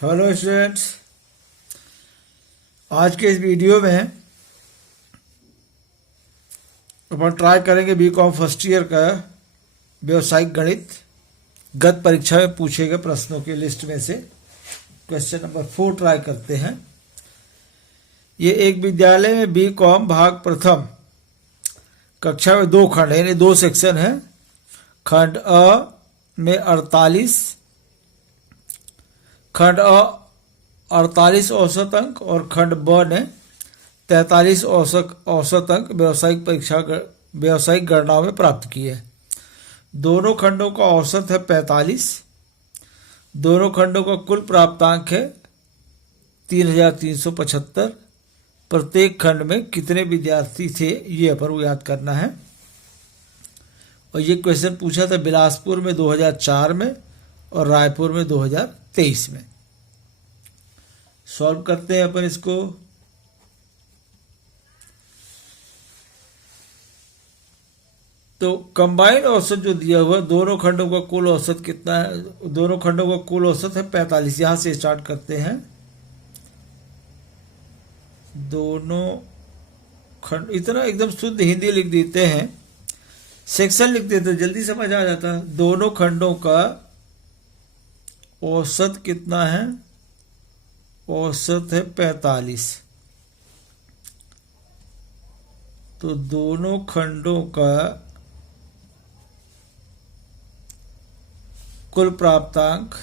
Hello students, आज के इस वीडियो में अपन ट्राई करेंगे बीकॉम फर्स्ट ईयर का व्यावसायिक गणित गत परीक्षा में पूछे गए प्रश्नों की लिस्ट में से क्वेश्चन नंबर 4 ट्राई करते हैं। ये एक विद्यालय में बीकॉम भाग प्रथम कक्षा में 2 खंड है, यानी 2 सेक्शन है। खंड अ में 48 औसत अंक और खंड ब ने 43 औसत अंक व्यावसायिक गणनाओं में प्राप्त किए। दोनों खंडों का औसत है 45। दोनों खंडों का कुल प्राप्तांक है 3375। प्रत्येक खंड में कितने विद्यार्थी थे ये अपन को याद करना है। और ये क्वेश्चन पूछा था बिलासपुर में 2004 में और रायपुर में 2023 में। सॉल्व करते हैं अपन इसको। तो कंबाइंड औसत जो दिया हुआ दोनों खंडों का कुल औसत कितना है? दोनों खंडों का कुल औसत है 45। यहां से स्टार्ट करते हैं। दोनों खंड, इतना एकदम शुद्ध हिंदी लिख देते हैं, सेक्शन लिख देते जल्दी समझ आ जाता है। दोनों खंडों का औसत कितना है? औसत है 45। तो दोनों खंडों का कुल प्राप्तांक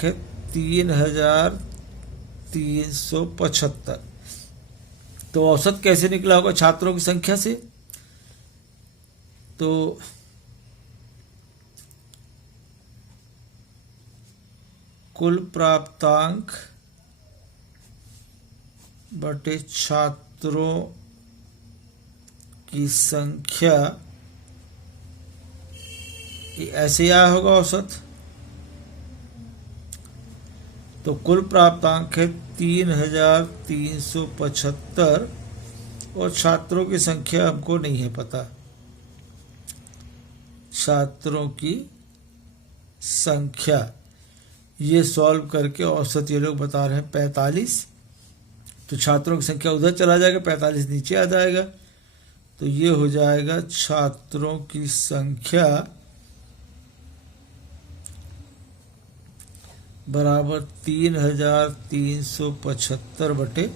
है 3375। तो औसत कैसे निकला होगा? छात्रों की संख्या से। तो कुल प्राप्तांक बटे छात्रों की संख्या, ऐसे आया होगा औसत। तो कुल प्राप्तांक है 3375 और छात्रों की संख्या हमको नहीं है पता। छात्रों की संख्या ये सॉल्व करके औसत ये लोग बता रहे हैं 45। तो छात्रों की संख्या उधर चला जाएगा, 45 नीचे आ जाएगा। तो ये हो जाएगा छात्रों की संख्या बराबर 3375 बटे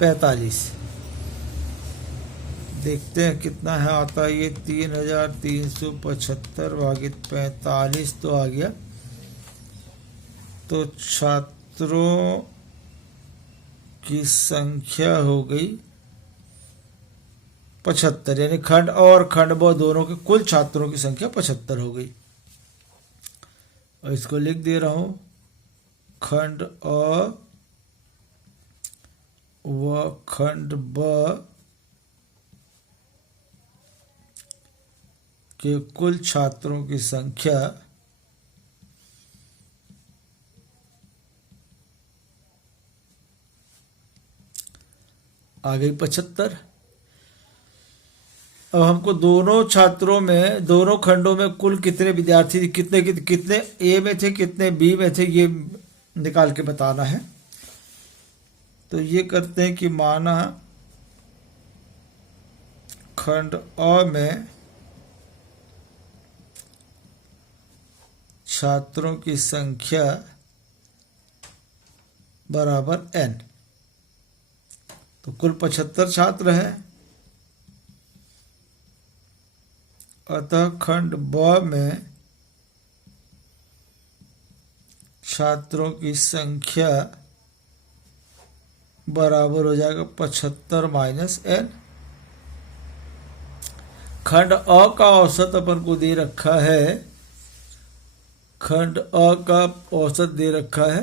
45। देखते हैं कितना है आता है ये। 3375 भागित 45 तो आ गया। तो छात्रों की संख्या हो गई 75, यानी खंड और खंड ब दोनों के कुल छात्रों की संख्या 75 हो गई। और इसको लिख दे रहा हूं, खंड अ व खंड ब के कुल छात्रों की संख्या आ गई 75। अब हमको दोनों छात्रों में, दोनों खंडों में कुल कितने विद्यार्थी थे, कितने ए में थे, कितने बी में थे, ये निकाल के बताना है। तो ये करते हैं कि माना खंड अ में छात्रों की संख्या बराबर n। तो कुल 75 छात्र हैं। अतः खंड ब में छात्रों की संख्या बराबर हो जाएगा 75 माइनस n। खंड अ का औसत अपन को दे रखा है, खंड अ का औसत दे रखा है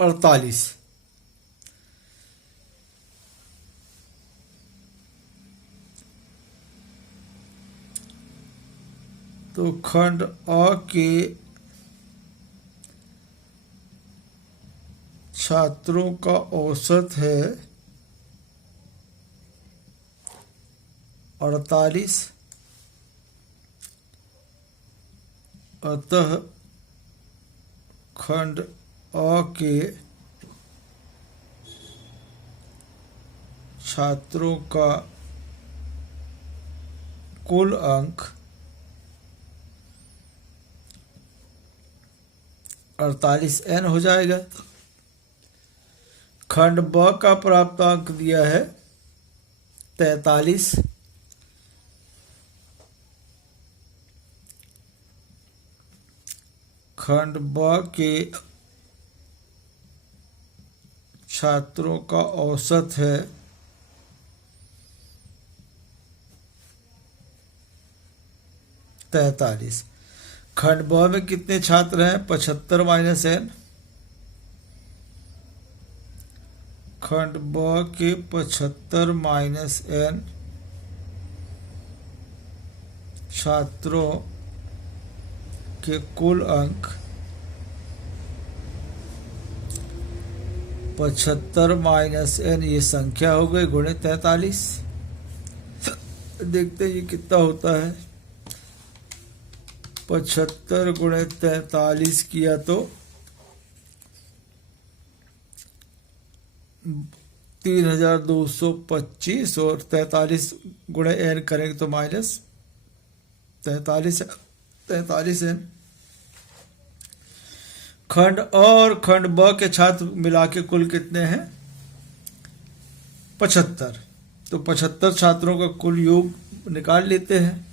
48। तो खंड अ के छात्रों का औसत है 48। अतः खंड अ के छात्रों का कुल अंक 48n हो जाएगा। खंड ब का प्राप्तांक दिया है 43। खंड ब के छात्रों का औसत है 43। खंड ब में कितने छात्र हैं? 75 माइनस n। खंड ब के 75 माइनस n छात्रों के कुल अंक 75 माइनस n ये संख्या हो गई गुणे 43। देखते हैं ये कितना होता है। 75 गुणे 43 किया तो 3225 और 43 गुणे n करेंगे तो माइनस 43 n। खंड अ और खंड ब के छात्र मिला के कुल कितने हैं? 75। तो 75 छात्रों का कुल योग निकाल लेते हैं।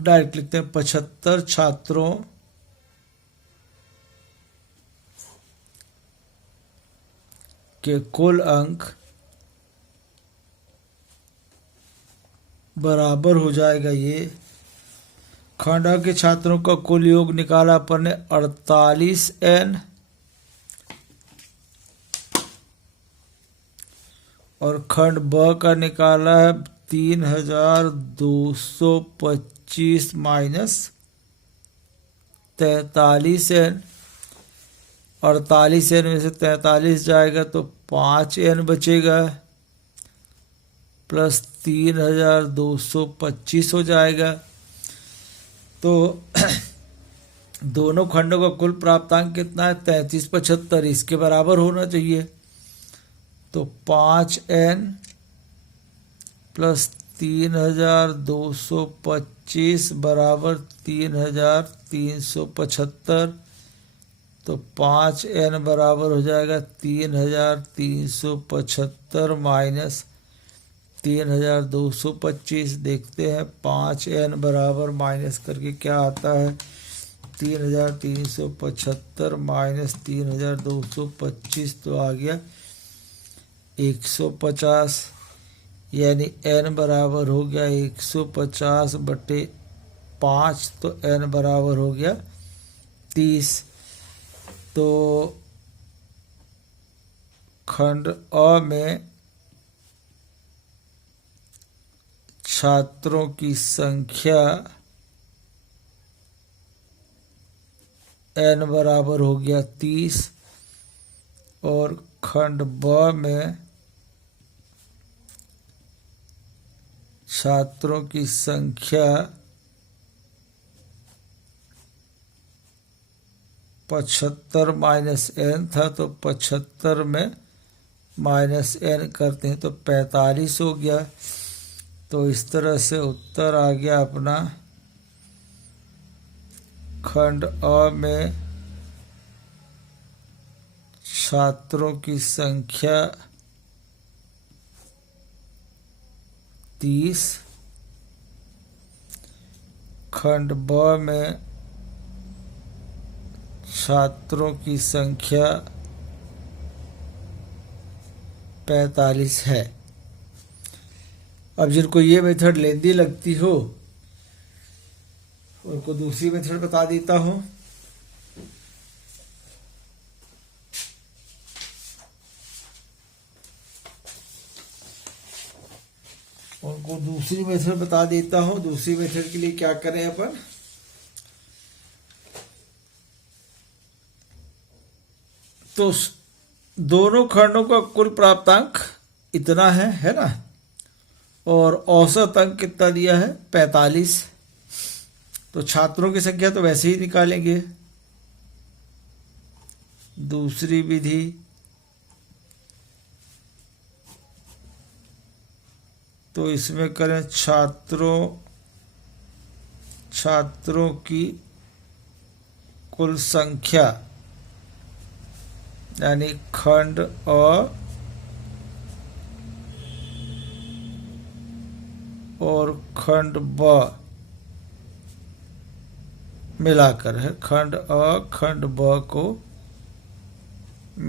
डायरेक्ट लिखते हैं 75 छात्रों के कुल अंक बराबर हो जाएगा ये। खंड अ के छात्रों का कुल योग निकाला अपन ने 48n और खंड ब का निकाला है 3225 माइनस 43n। 48n में से 43 जाएगा तो 5n बचेगा प्लस 3225 हो जाएगा। तो दोनों खंडों का कुल प्राप्तांक कितना है? 3375 इसके बराबर होना चाहिए। तो 5n प्लस 3225 बराबर 3375। तो 5n बराबर हो जाएगा 3375 माइनस 3225। देखते हैं 5n बराबर माइनस करके क्या आता है। 3375 माइनस 3225 तो आ गया 150, यानी n बराबर हो गया 150 बटे 5, तो n बराबर हो गया 30। तो खंड अ में छात्रों की संख्या n बराबर हो गया 30 और खंड ब में छात्रों की संख्या 75 माइनस n था, तो 75 में माइनस n करते हैं तो 45 हो गया। तो इस तरह से उत्तर आ गया अपना खंड अ में छात्रों की संख्या 30, खंड ब में छात्रों की संख्या 45 है। अब जिनको ये मेथड लेंदी लगती हो उनको दूसरी मेथड बता देता हूँ। उनको दूसरी मेथड बता देता हूं। दूसरी मेथड के लिए क्या करें अपन, तो दोनों खंडों का कुल प्राप्तांक इतना है ना, और औसत अंक कितना दिया है 45। तो छात्रों की संख्या तो वैसे ही निकालेंगे। दूसरी विधि, तो इसमें करें छात्रों की कुल संख्या, यानी खंड अ और खंड ब मिलाकर है, खंड अ खंड ब को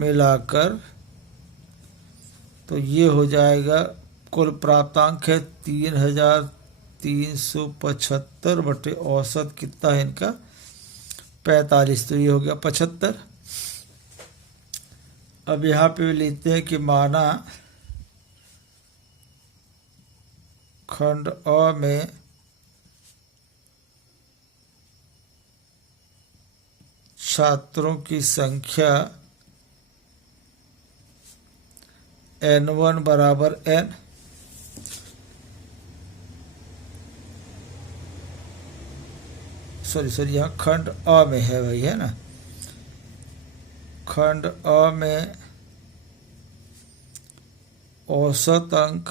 मिलाकर, तो ये हो जाएगा कुल प्राप्तांक है 3375 बटे औसत कितना है इनका 45, तो ये हो गया 75। अब यहाँ पे लेते हैं कि माना खंड अ में छात्रों की संख्या n1 बराबर n, सॉरी यहाँ खंड अ में है भाई, है ना। खंड अ में औसत अंक,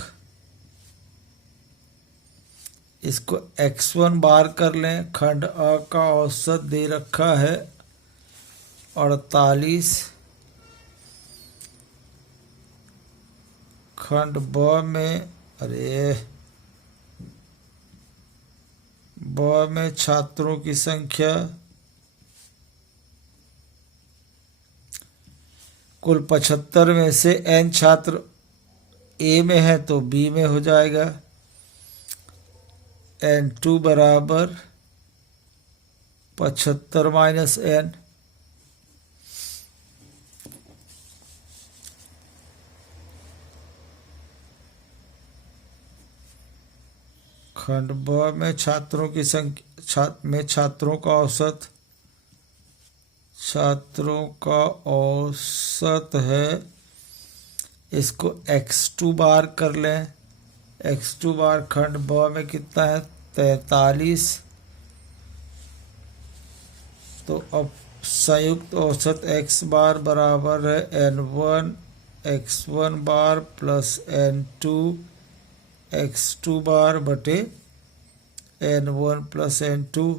इसको x1 बार कर लें। खंड अ का औसत दे रखा है 48। खंड ब में, ब में छात्रों की संख्या कुल 75 में से n छात्र ए में है तो बी में हो जाएगा। n2 बराबर 75 माइनस n, खंड ब में छात्रों की संख्या छात्रों का औसत है, इसको x2 बार कर लें। x2 बार खंड ब में कितना है 43, तो अब संयुक्त औसत x बार बराबर है n1 x1 बार प्लस n2 x2 बार बटे n1 प्लस n2।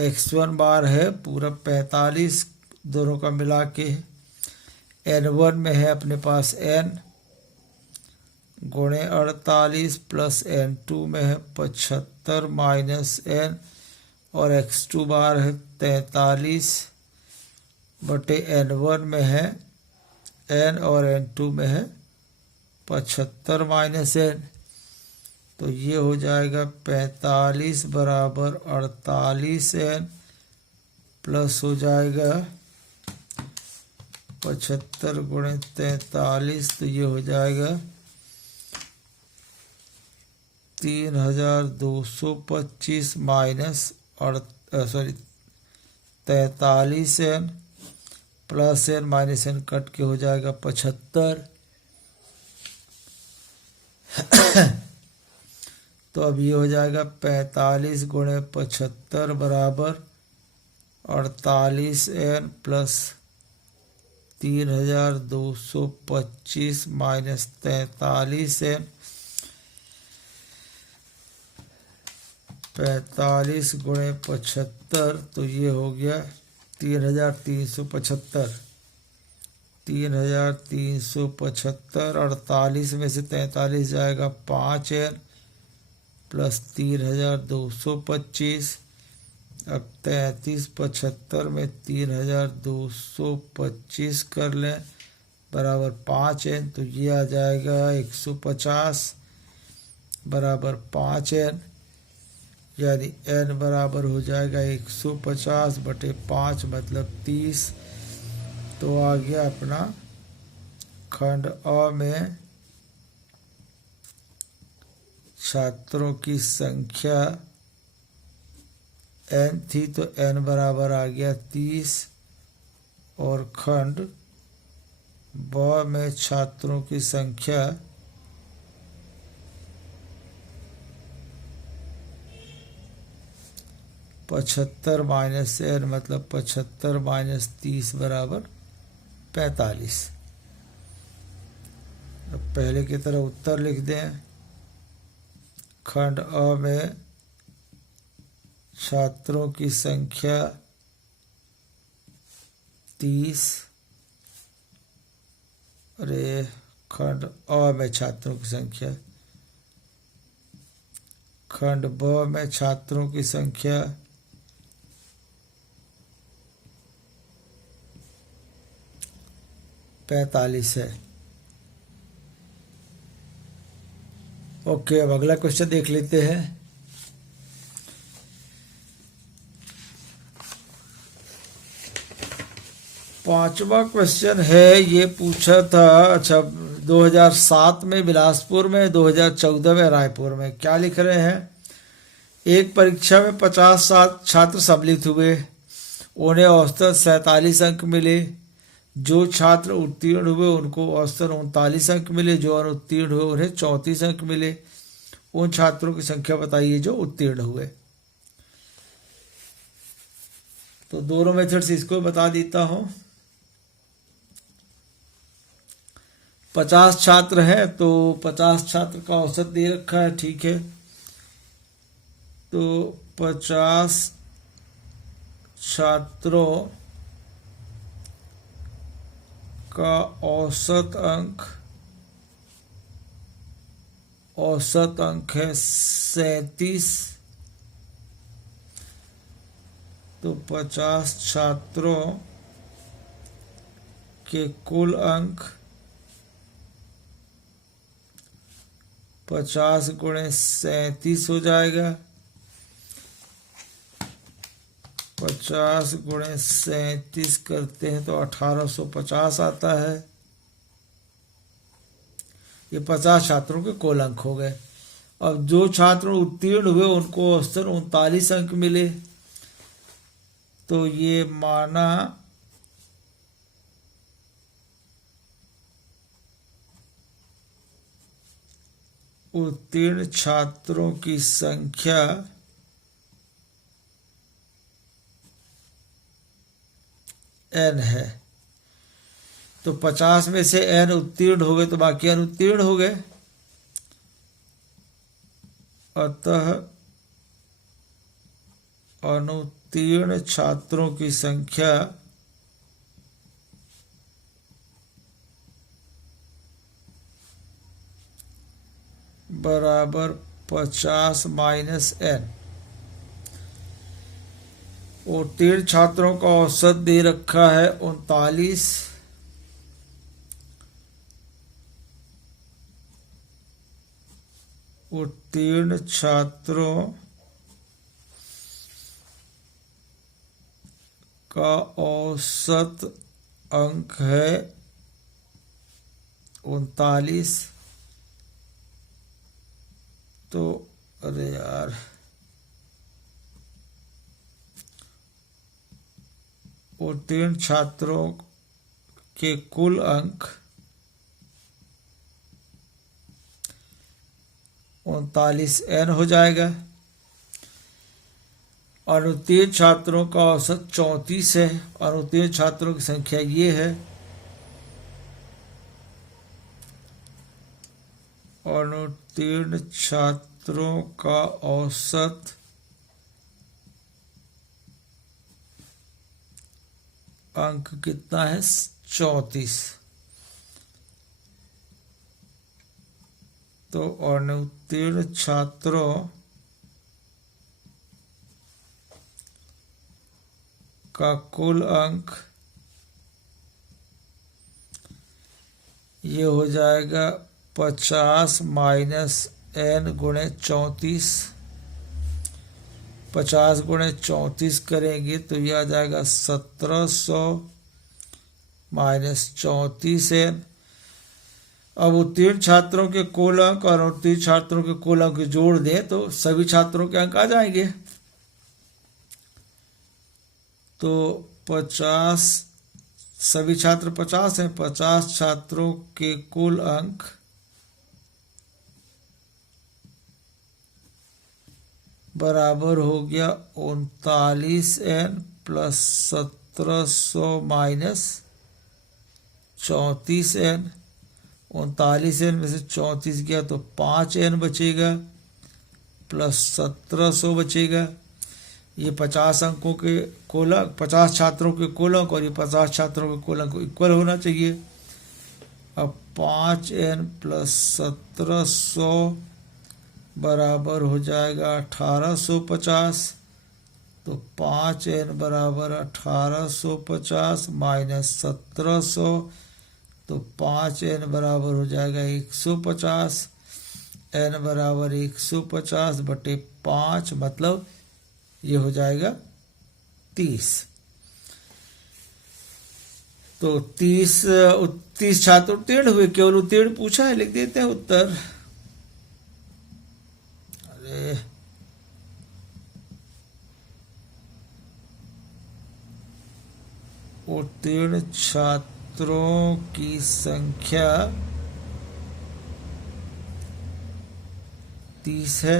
x1 बार है पूरा 45, दोनों का मिला के। n1 में है अपने पास n गुणे 48 प्लस n2 में है 75 माइनस n, और x2 बार है 43 बटे n1 में है n और n2 में है 75 माइनस n, तो ये हो जाएगा 45 बराबर 48 n प्लस हो जाएगा 75 गुणे 43, तो ये हो जाएगा 3225 minus 43 n plus n minus n cut के हो जाएगा 75। तो अब ये हो जाएगा 45 गुणे 75 बराबर 48 n प्लस 3225 माइनस 43 n, 45 गुणे 75, तो ये हो गया 3375। 3375, 48 में से 43 जाएगा 5 n प्लस 3225। अब 3375 में 3225 कर लें बराबर 5 n, तो ये आ जाएगा 150 बराबर 5 n, यानी n बराबर हो जाएगा 150 बटे 5 मतलब 30। तो आ गया अपना खंड अ में छात्रों की संख्या n थी तो n बराबर आ गया 30 और खंड ब में छात्रों की संख्या 75 माइनस n मतलब 75 माइनस 30 बराबर 45। अब पहले की तरह उत्तर लिख दें। खंड अ में छात्रों की संख्या 30, अरे खंड अ में छात्रों की संख्या, खंड ब में छात्रों की संख्या 45 है। ओके, अब अगला क्वेश्चन देख लेते हैं। पांचवा क्वेश्चन है, ये पूछा था, अच्छा 2007 में बिलासपुर में, 2014 में रायपुर में। क्या लिख रहे हैं? एक परीक्षा में 50 छात्र सम्मिलित हुए, उन्हें औसतन 47 अंक मिले। जो छात्र उत्तीर्ण हुए उनको औसतन 39 अंक मिले, जो अनुत्तीर्ण हुए उन्हें 34 अंक मिले। उन छात्रों की संख्या बताइए जो उत्तीर्ण हुए। तो दोनों मेथड से इसको बता देता हूं। 50 छात्र हैं तो 50 छात्र का औसत दे रखा है, ठीक है। तो 50 छात्रों का औसत अंक है 37। तो 50 छात्रों के कुल अंक 50 गुणे 37 हो जाएगा। 50 गुणे 37 करते हैं तो 1850 आता है। ये 50 छात्रों के कुल अंक हो गए। अब जो छात्र उत्तीर्ण हुए उनको औसतन 39 अंक मिले, तो ये माना उत्तीर्ण छात्रों की संख्या n है। तो 50 में से n उत्तीर्ण हो गए तो बाकी अनुत्तीर्ण हो गए। अतः अनुत्तीर्ण छात्रों की संख्या बराबर 50 माइनस n। उत्तीर्ण छात्रों का औसत दे रखा है 39। उत्तीर्ण छात्रों का औसत अंक है 39। तो अरे यार, उत्तीर्ण छात्रों के कुल अंक 39n हो जाएगा। अनुत्तीर्ण छात्रों का औसत 34 है। अनुत्तीर्ण छात्रों की संख्या ये है। अनुत्तीर्ण छात्रों का औसत अंक कितना है? 34। तो अनुत्तीर्ण छात्रों का कुल अंक ये हो जाएगा 50 माइनस n गुणे 34। 50 गुणे 34 करेंगे तो यह आ जाएगा 1700 माइनस 34n। अब उत्तीर्ण छात्रों के कुल अंक और उत्तीर्ण छात्रों के कुल अंक जोड़ दें तो सभी छात्रों के अंक आ जाएंगे। तो 50, सभी छात्र 50 हैं, 50 छात्रों के कुल अंक बराबर हो गया 39n plus 1700 minus 34n। 39n में से 34 गया तो 5n बचेगा प्लस 1700 बचेगा। ये 50 अंकों के कुल अंक, 50 छात्रों के कुल अंक और ये 50 छात्रों के कुल अंक इक्वल होना चाहिए। अब 5n प्लस 1700 बराबर हो जाएगा 1850। तो 5n बराबर 1850 माइनस 1700, तो 5n बराबर हो जाएगा 150। n बराबर 150 बटे 5 मतलब ये हो जाएगा 30। तो 30 छात्र उत्तीर्ण हुए, केवल उत्तीर्ण पूछा है, लिख देते हैं उत्तर। अरे उत्तीर्ण छात्रों की संख्या 30 है।